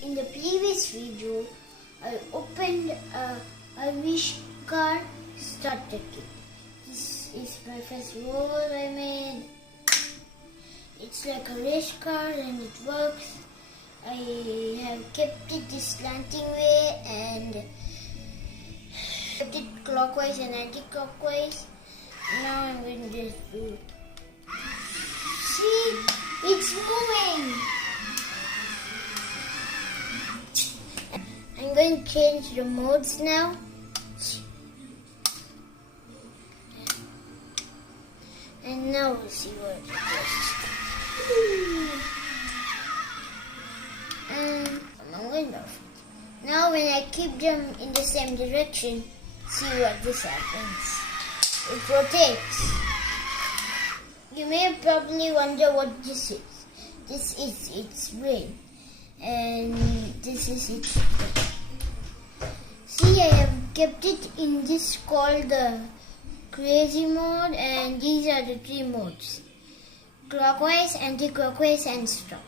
In the previous video, I opened a Avishkaar starter kit. This is my first roll I made. It's like a race car and it works. I have kept it this slanting way and kept it clockwise and anti-clockwise. Now I'm going to just do it. See? It's moving! I'm going to change the modes now. And now we'll see what it does. And I'm going off. Now when I keep them in the same direction, see what this happens. It rotates. You may probably wonder what this is. This is its brain. And this is its brain. See, I have kept it in this called the crazy mode, and these are the three modes: clockwise, anti-clockwise, and stop.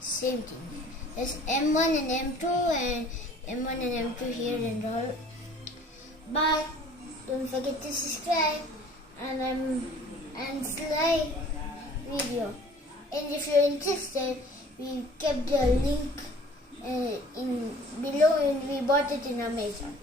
Same thing. There's M1 and M2, and M1 and M2 here and all. But don't forget to subscribe and like video. And if you're interested, we kept the link in below, and we bought it in Amazon.